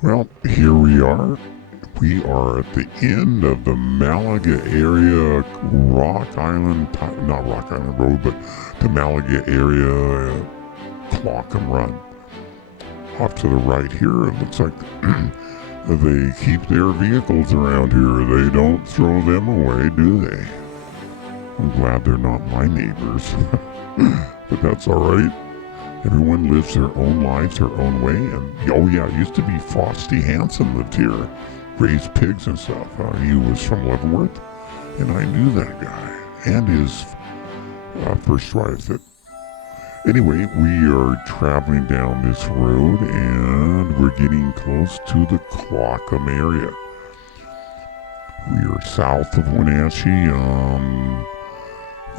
Well, here we are. We are at the end of the Malaga area, not Rock Island Road, but the Malaga area clock and run. Off to the right here, it looks like they keep their vehicles around here. They don't throw them away, do they? I'm glad they're not my neighbors. But that's alright. Everyone lives their own lives their own way. And oh yeah, it used to be Frosty Hansen lived here, raised pigs and stuff. He was from Leavenworth, and I knew that guy and his first wife. Anyway, we are traveling down this road, and we're getting close to the Clockham area. We are south of Wenatchee on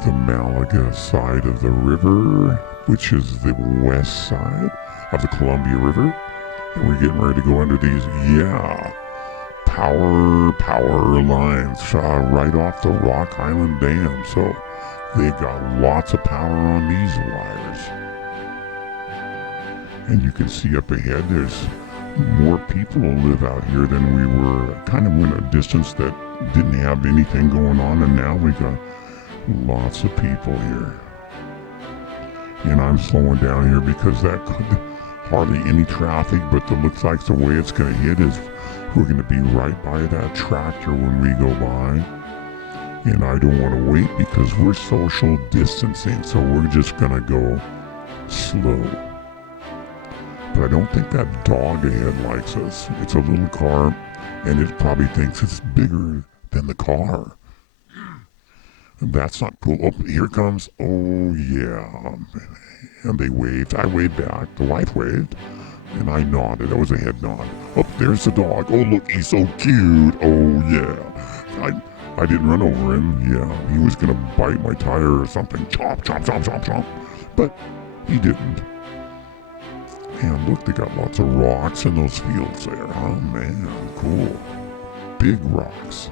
the Malaga side of the river, which is the west side of the Columbia River. And we're getting ready to go under these, power lines right off the Rock Island Dam. So they got lots of power on these wires. And you can see up ahead there's more people who live out here than we were. Kind of went a distance that didn't have anything going on, and now we got lots of people here. And I'm slowing down here because that could hardly any traffic, but it looks like the way it's going to hit is we're going to be right by that tractor when we go by. And I don't want to wait because we're social distancing, so we're just going to go slow. But I don't think that dog ahead likes us. It's a little car, and it probably thinks it's bigger than the car. And that's not cool. Oh, here comes. Oh, yeah. And they waved. I waved back. The wife waved. And I nodded. That was a head nod. Oh, there's the dog. Oh, look, he's so cute. Oh, yeah. I didn't run over him. Yeah, he was going to bite my tire or something. Chomp, chomp, chomp, chomp, chomp. But he didn't. And look, they got lots of rocks in those fields there. Oh, man, cool. Big rocks.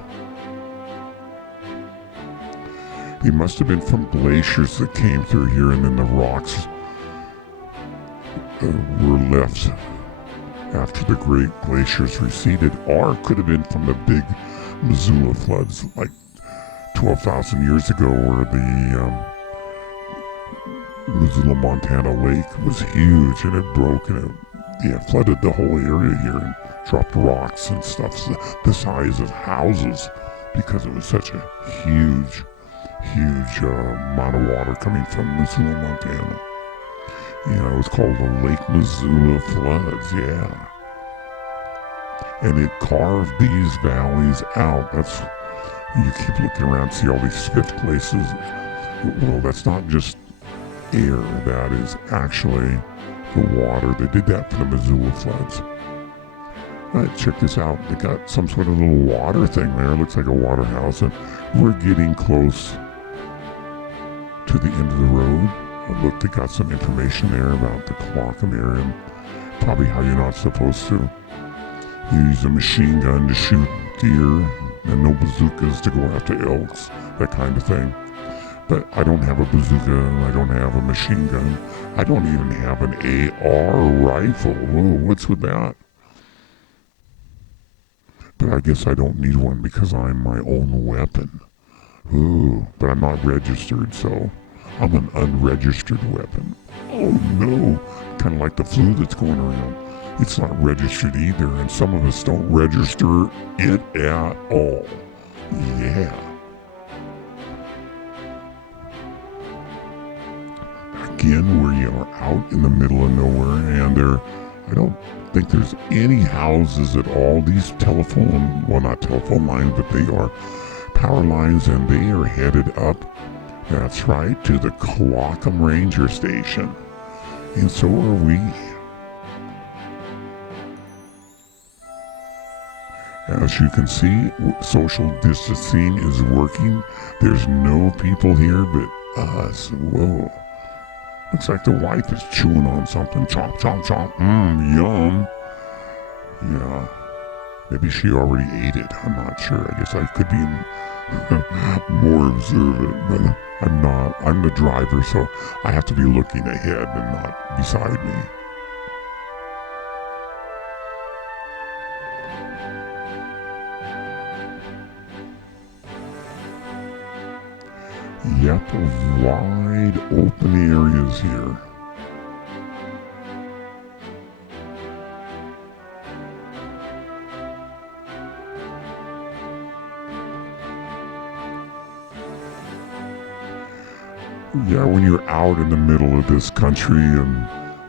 They must have been from glaciers that came through here, and then the rocks were left after the great glaciers receded, or could have been from the big Missoula floods like 12,000 years ago, where the Missoula, Montana lake was huge, and it broke, and it flooded the whole area here and dropped rocks and stuff the size of houses because it was such a huge amount of water coming from Missoula, Montana. Yeah, it was called the Lake Missoula floods, yeah. And it carved these valleys out. That's, you keep looking around, see all these fifth places. Well, that's not just air, that is actually the water. They did that for the Missoula floods. Check this out. They got some sort of little water thing there. It looks like a water house, and we're getting close to the end of the road. Look, they got some information there about the Clockham area, and probably how you're not supposed to use a machine gun to shoot deer, and no bazookas to go after elks, that kind of thing. But I don't have a bazooka, and I don't have a machine gun. I don't even have an AR rifle. Whoa, what's with that? But I guess I don't need one because I'm my own weapon. Ooh, but I'm not registered, so I'm an unregistered weapon. Oh no, kind of like the flu that's going around. It's not registered either, and some of us don't register it at all. Yeah. Again, we are out in the middle of nowhere, and I don't think there's any houses at all. These not telephone lines, but they are power lines, and they are headed up, that's right, to the Clockham Ranger Station. And so are we. As you can see, social distancing is working. There's no people here but us. Whoa. Looks like the wife is chewing on something. Chomp, chomp, chomp. Yum. Yeah. Maybe she already ate it. I'm not sure. I guess I could be more observant, but I'm not. I'm the driver, so I have to be looking ahead and not beside me. Yep, wide open areas here. Yeah, when you're out in the middle of this country and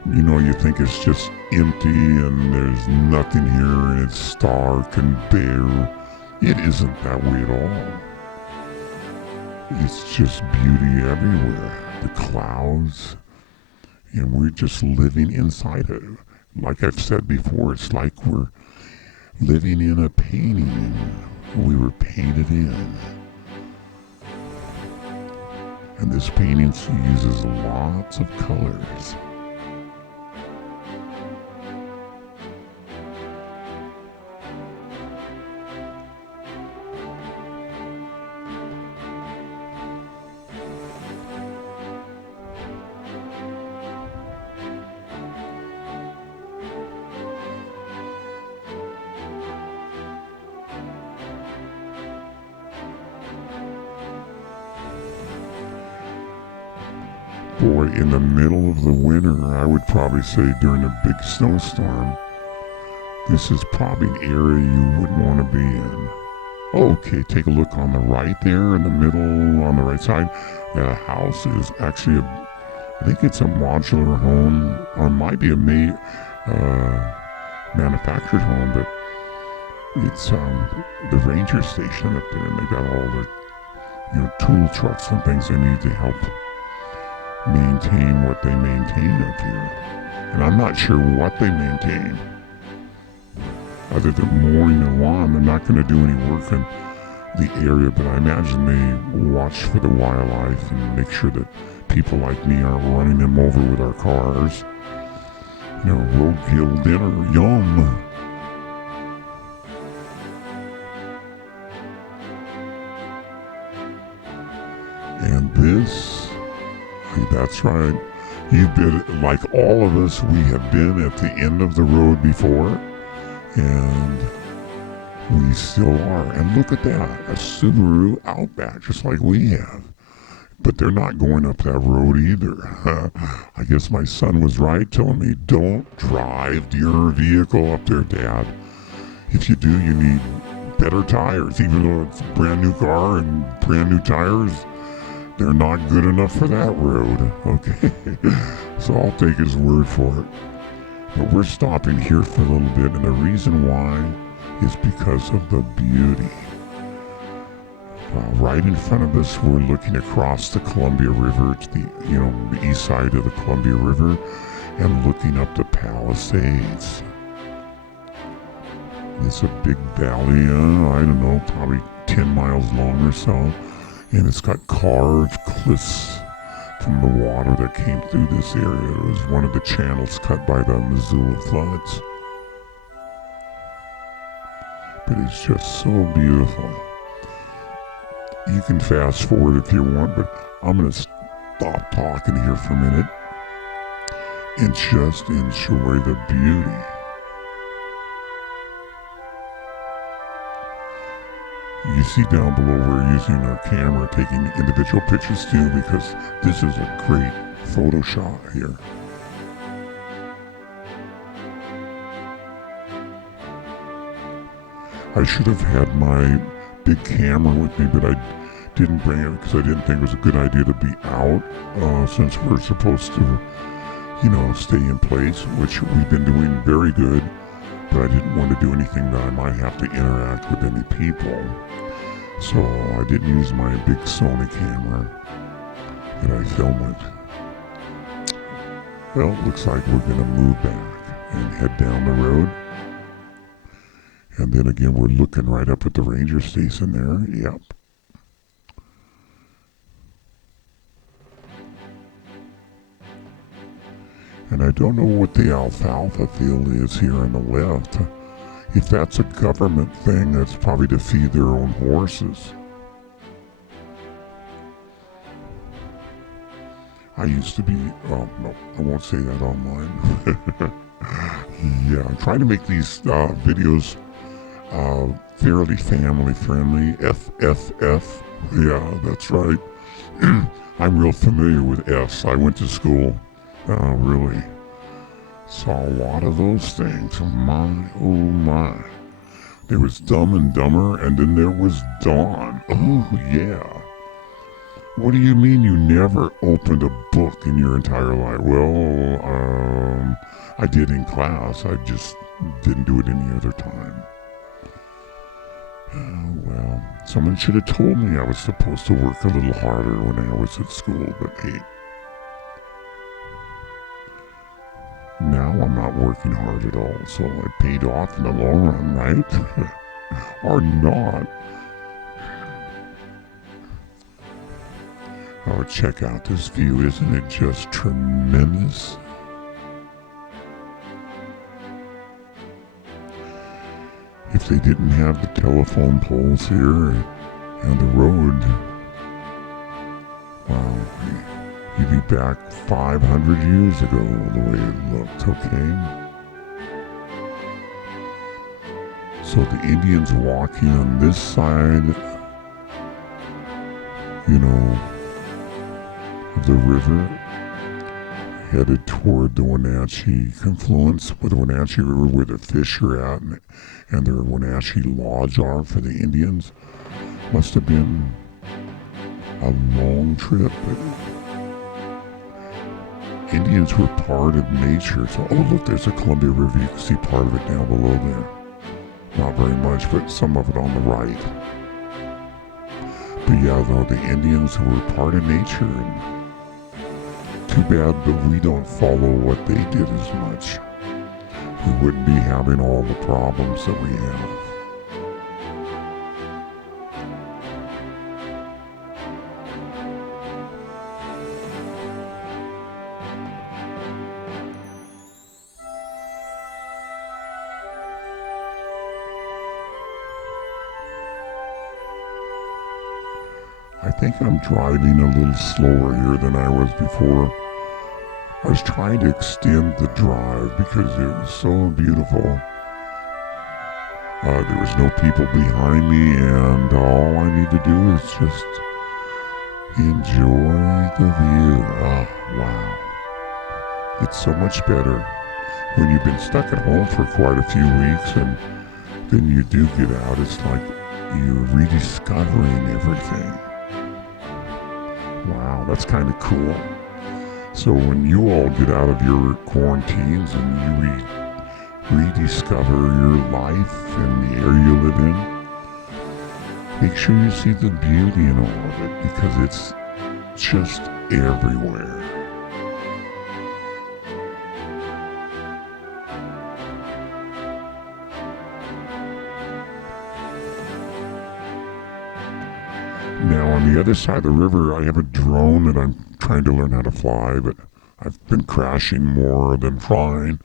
you think it's just empty and there's nothing here and it's stark and bare. It isn't that way at all. It's just beauty everywhere. The clouds, and we're just living inside it. Like I've said before, it's like we're living in a painting. We were painted in. And this painting uses lots of colors. Boy, in the middle of the winter, I would probably say during a big snowstorm, this is probably an area you wouldn't want to be in. Okay, take a look on the right there in the middle, on the right side. The house is actually I think it's a modular home, or it might be a manufactured home, but it's the ranger station up there, and they got all the tool trucks and things they need to help maintain what they maintain up here. And I'm not sure what they maintain. Other than mowing the lawn, they're not going to do any work in the area, but I imagine they watch for the wildlife and make sure that people like me aren't running them over with our cars. Roadkill dinner, yum. And this, that's right. You've been, like all of us, we have been at the end of the road before, and we still are. And look at that, a Subaru Outback, just like we have. But they're not going up that road either. I guess my son was right telling me, don't drive your vehicle up there, Dad. If you do, you need better tires. Even though it's a brand new car and brand new tires, they're not good enough for that road. Okay, so I'll take his word for it. But we're stopping here for a little bit, and the reason why is because of the beauty. Right in front of us, we're looking across the Columbia River to the east side of the Columbia River, and looking up the Palisades. It's a big valley, I don't know, probably 10 miles long or so, and it's got carved cliffs from the water that came through this area. It was one of the channels cut by the Missoula floods. But it's just so beautiful. You can fast forward if you want, but I'm going to stop talking here for a minute and just enjoy the beauty. You see down below we're using our camera taking individual pictures too, because this is a great photo shot here. I should have had my big camera with me, but I didn't bring it because I didn't think it was a good idea to be out since we're supposed to, stay in place, which we've been doing very good, but I didn't want to do anything that I might have to interact with any people. So I didn't use my big Sony camera that I film with. Well, it looks like we're going to move back and head down the road. And then again, we're looking right up at the ranger station there. Yep. And I don't know what the alfalfa field is here on the left. If that's a government thing, that's probably to feed their own horses. I used to be, no, I won't say that online. Yeah, I'm trying to make these videos Fairly family friendly. FFF. Yeah, that's right. I'm real familiar with F's. I went to school. Really. Saw a lot of those things. Oh my. There was Dumb and Dumber, and then there was Dawn. Oh yeah. What do you mean you never opened a book in your entire life? Well, I did in class. I just didn't do it any other time. Oh, well, someone should have told me I was supposed to work a little harder when I was at school, but hey. Now I'm not working hard at all, so it paid off in the long run, right? Or not. Oh, check out this view. Isn't it just tremendous? If they didn't have the telephone poles here and the road, wow, you'd be back 500 years ago the way it looked, okay? So the Indians walking on this side, of the river, headed toward the Wenatchee confluence with the Wenatchee River where the fish are at and their Wenatchee Lodge are for the Indians. Must have been a long trip, but Indians were part of nature. So, oh look, there's a Columbia River. You can see part of it down below there. Not very much, but some of it on the right. But yeah, though, the Indians were part of nature, and too bad that we don't follow what they did as much. We wouldn't be having all the problems that we have. I think I'm driving a little slower here than I was before. I was trying to extend the drive because it was so beautiful. There was no people behind me, and all I need to do is just enjoy the view. Oh, wow. It's so much better when you've been stuck at home for quite a few weeks, and then you do get out. It's like you're rediscovering everything. Wow, that's kind of cool. So when you all get out of your quarantines and you rediscover your life and the area you live in, make sure you see the beauty in all of it, because it's just everywhere. Now on the other side of the river, I have a drone that I'm trying to learn how to fly, but I've been crashing more than flying.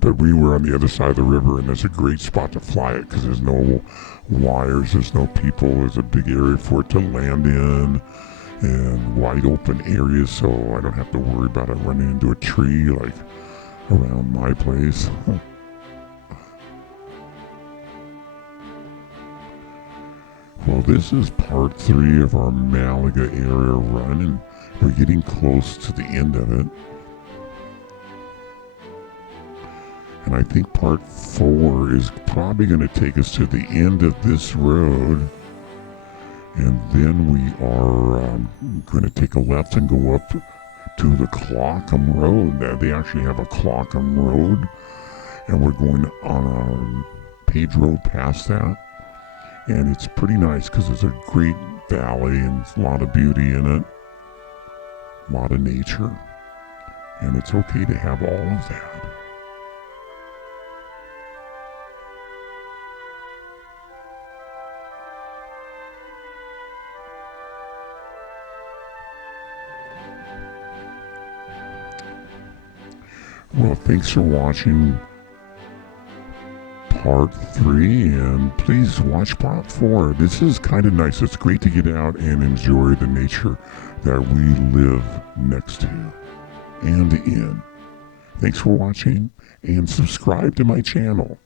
But we were on the other side of the river, and there's a great spot to fly it because there's no wires, there's no people, there's a big area for it to land in, and wide open areas, so I don't have to worry about it running into a tree like around my place. Well, this is part 3 of our Malaga area run, and we're getting close to the end of it. And I think part 4 is probably going to take us to the end of this road. And then we are going to take a left and go up to the Clockham Road. They actually have a Clockham Road, and we're going on a paved road past that. And it's pretty nice because there's a great valley and a lot of beauty in it. A lot of nature. And it's okay to have all of that. Well, thanks for watching part 3, and please watch part 4. This is kind of nice. It's great to get out and enjoy the nature that we live next to and in. Thanks for watching, and subscribe to my channel.